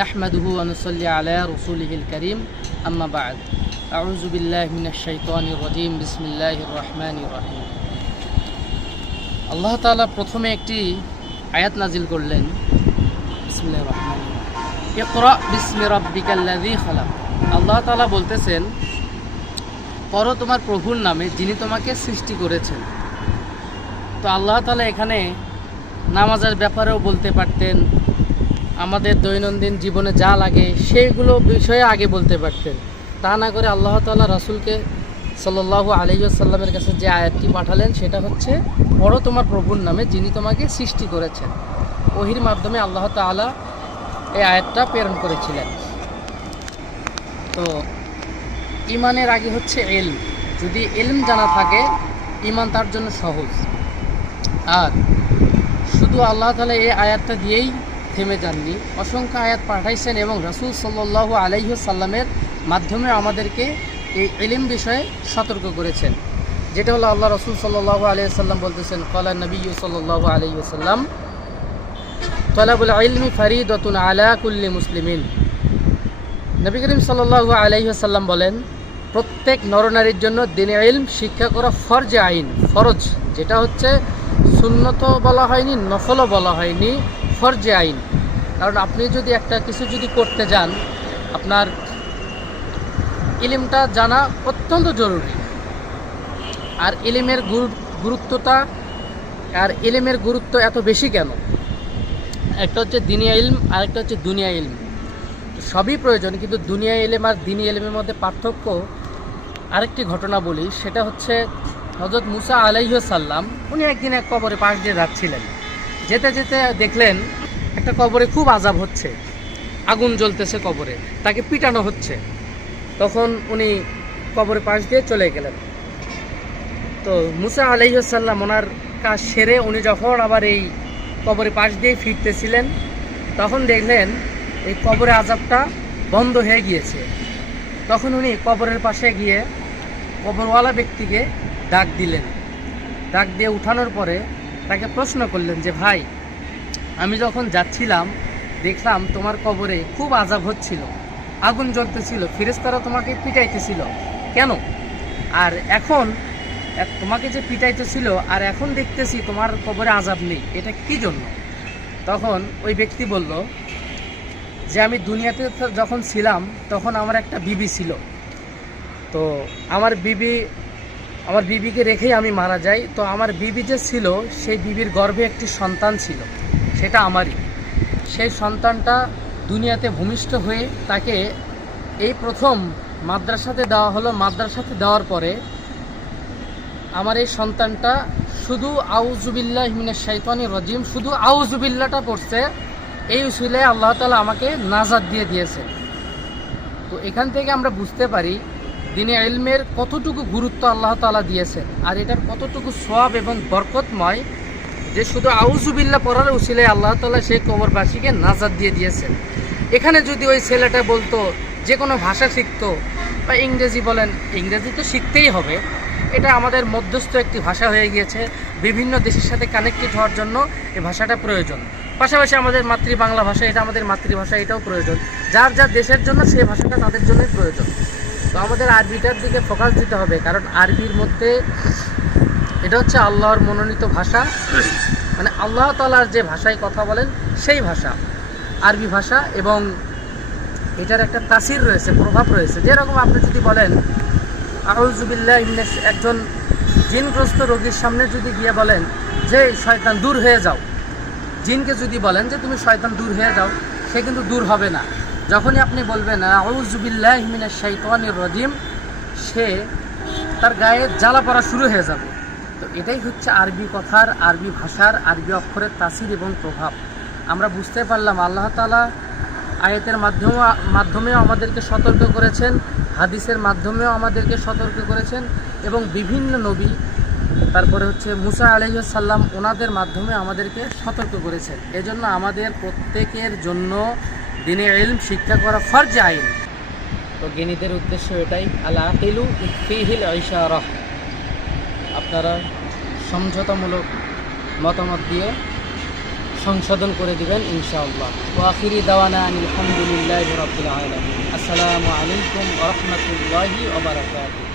নাহমাদুহু আনুসল্লি আলা রসুলহিল করিম আম্মাবাদ আউজুবিল্লাহ মিনাশাইতানি রজিম বিসমিল্লাহ রহমান রহিম আল্লাহ তালা প্রথমে একটি আয়াত নাজিল করলেন। বিসমিল্লাহ রহমান ইকরা বিসমি রব্বিকাল্লাযী খালাক। আল্লাহ তালা বলতেছেন পর তোমার প্রভুর নামে যিনি তোমাকে সৃষ্টি করেছেন। তো আল্লাহ তালা এখানে নামাজের ব্যাপারেও বলতে পারতেন আমাদের দৈনন্দিন জীবনে যা লাগে সেইগুলো বিষয়ে আগে বলতে পারতেন। তা না করে আল্লাহ তাআলা রাসূলকে সাল্লাল্লাহু আলাইহি সাল্লামের কাছে যে আয়াতটি পাঠালেন, সেটা হচ্ছে বড় তোমার প্রভুর নামে যিনি তোমাকে সৃষ্টি করেছেন। ওহির মাধ্যমে আল্লাহ তাআলা এই আয়াতটা প্রেরণ করেছিলেন। তো ইমানের আগে হচ্ছে এলম। যদি এলম জানা থাকে ইমান তার জন্য সহজ। আর শুধু আল্লাহ তালা এই আয়াতটা দিয়েই থেমে যাননি। অসংখ্য আয়াত পাঠাইছেন এবং রসুল সাল্লাহ আলাইসাল্লামের মাধ্যমে আমাদেরকে এই এলিম বিষয়ে সতর্ক করেছেন। যেটা হলো আল্লাহ রসুল সাল্লাহ আলিয়াল্লাম বলতেছেন কলা নবী সাল্লাহ আলাইসাল্লাম তলাবুল ইলমি ফরিদতুন আলা কুল্লি মুসলিমিন। নবী করিম সাল্লাহ আলাইসাল্লাম বলেন, প্রত্যেক নরনারীর জন্য দিনে ইলম, শিক্ষা করা ফরজে আইন, ফরজ। যেটা হচ্ছে সুন্নত বলা হয়নি, নফলও বলা হয়নি ফরজে আইন, কারণ আপনি যদি একটা কিছু যদি করতে যান, আপনার ইলিমটা জানা অত্যন্ত জরুরি। আর ইলিমের গুরুত্বটা আর ইলিমের গুরুত্ব এত বেশি কেন? একটা হচ্ছে দিনিয়া ইলম আর একটা হচ্ছে দুনিয়া ইলম। সবই প্রয়োজন, কিন্তু দুনিয়া ইলেম আর দিনী ইলেমের মধ্যে পার্থক্য আরেকটি ঘটনা বলি, সেটা হচ্ছে হজরত মুসা আলাইহ সাল্লাম উনি একদিন এক কবরে পাশ দিয়ে যাচ্ছিলেন। যেতে যেতে দেখলেন একটা কবরে খুব আজাব হচ্ছে। আগুন জ্বলতেছে কবরে, তাকে পিটানো হচ্ছে। তখন উনি কবরে পাশ দিয়ে চলে গেলেন। তো মুসা আলাইসাল্লাম ওনার কাজ সেরে উনি যখন আবার এই কবরে পাশ দিয়ে ফিরতেছিলেন, তখন দেখলেন এই কবরে আজাবটা বন্ধ হয়ে গিয়েছে। তখন উনি কবরের পাশে গিয়ে কবরওয়ালা ব্যক্তিকে ডাক দিলেন। ডাক দিয়ে উঠানোর পরে তাকে প্রশ্ন করলেন যে, ভাই, আমি যখন যাচ্ছিলাম, দেখলাম তোমার কবরে খুব আজাব হচ্ছিল, আগুন জ্বলতেছিল ফিরেস্তারা তোমাকে পিটাইতেছিল। কেন? আর এখন তোমাকে যে পিটাইতেছিল, আর এখন দেখতেছি তোমার কবরে আজাব নেই, এটা কি জন্য? তখন ওই ব্যক্তি বলল, যে, আমি দুনিয়াতে যখন ছিলাম, তখন আমার একটা বিবি ছিল। তো আমার বিবি আমার বিবিকে রেখেই আমি মারা যাই। তো আমার বিবি যে ছিল, সেই বিবির গর্ভে একটি সন্তান ছিল। সেটা আমারই। সেই সন্তানটা দুনিয়াতে ভূমিষ্ঠ হয়ে তাকে এই প্রথম মাদ্রাসাতে দেওয়া হলো। মাদ্রাসাতে দেওয়ার পরে আমার এই সন্তানটা শুধু আউজুবিল্লাহ হিমিনা শাইতানি রজিম, শুধু আউজুবিল্লাটা পড়ছে, এই উসিলে আল্লাহ তালা আমাকে নাজাদ দিয়ে দিয়েছে। তো এখান থেকে আমরা বুঝতে পারি দিনে এলমের কতটুকু গুরুত্ব আল্লাহ তালা দিয়েছেন আর এটার কতটুকু সব এবং বরকতময় যে শুধু আউজুবিল্লা পড়ার উসিলে আল্লাহ তালা সেই কবরবাসীকে নাজাদ দিয়ে দিয়েছেন। এখানে যদি ওই ছেলেটা বলতো, যে কোনো ভাষা শিখতো, বা ইংরেজি বলেন, ইংরেজি তো শিখতেই হবে। এটা আমাদের মধ্যস্থ একটি ভাষা হয়ে গিয়েছে। বিভিন্ন দেশের সাথে কানেক্টেড হওয়ার জন্য এই ভাষাটা প্রয়োজন। পাশাপাশি আমাদের মাতৃ বাংলা ভাষা, এটা আমাদের মাতৃভাষা, এটাও প্রয়োজন। যার যার দেশের জন্য সেই ভাষাটা তাদের জন্যই প্রয়োজন। তো আমাদের আরবিটার দিকে ফোকাস দিতে হবে, কারণ আরবির মধ্যে এটা হচ্ছে আল্লাহর মনোনীত ভাষা। মানে আল্লাহ তালার যে ভাষায় কথা বলেন, সেই ভাষা, আরবি ভাষা এবং এটার একটা তাসির রয়েছে, প্রভাব রয়েছে। যেরকম আপনি যদি বলেন আউজুবিল্লাহ একজন জিনগ্রস্ত রোগীর সামনে যদি গিয়ে বলেন যে, শয়তান দূর হয়ে যাও। জিনকে যদি বলেন যে, তুমি শয়তান দূর হয়ে যাও, সে কিন্তু দূর হবে না। যখনই আপনি বলবেন আউজুবিল্লাহ শৈতানির রজিম, সে তার গায়ে জ্বালা পড়া শুরু হয়ে যাবে। তো এটাই হচ্ছে আরবি কথার, আরবি ভাষার, আরবি অক্ষরের তাসির এবং প্রভাব। আমরা বুঝতে পারলাম, আল্লাহ তালা আয়াতের মাধ্যমেও মাধ্যমেও আমাদেরকে সতর্ক করেছেন, হাদিসের মাধ্যমেও আমাদেরকে সতর্ক করেছেন এবং বিভিন্ন নবী, তারপরে হচ্ছে মুসা আলহ্লাম ওনাদের মাধ্যমে আমাদেরকে সতর্ক করেছেন। এজন্য আমাদের প্রত্যেকের জন্য দিনে ইলম, শিক্ষা করা ফরজ আইন তো জ্ঞানীদের উদ্দেশ্য এটাই, আল আকিলু ফিহিল ঐশারহ আপনারা সমঝোতামূলক মতামত দিয়ে সংশোধন করে দিবেন, ইনশাআল্লাহ। ওয়াখিরি দাওয়ানা আলহামদুলিল্লাহ রবিল আসসালামু আলাইকুম ওরহমতুল্লাহি ওবরাকাতুহ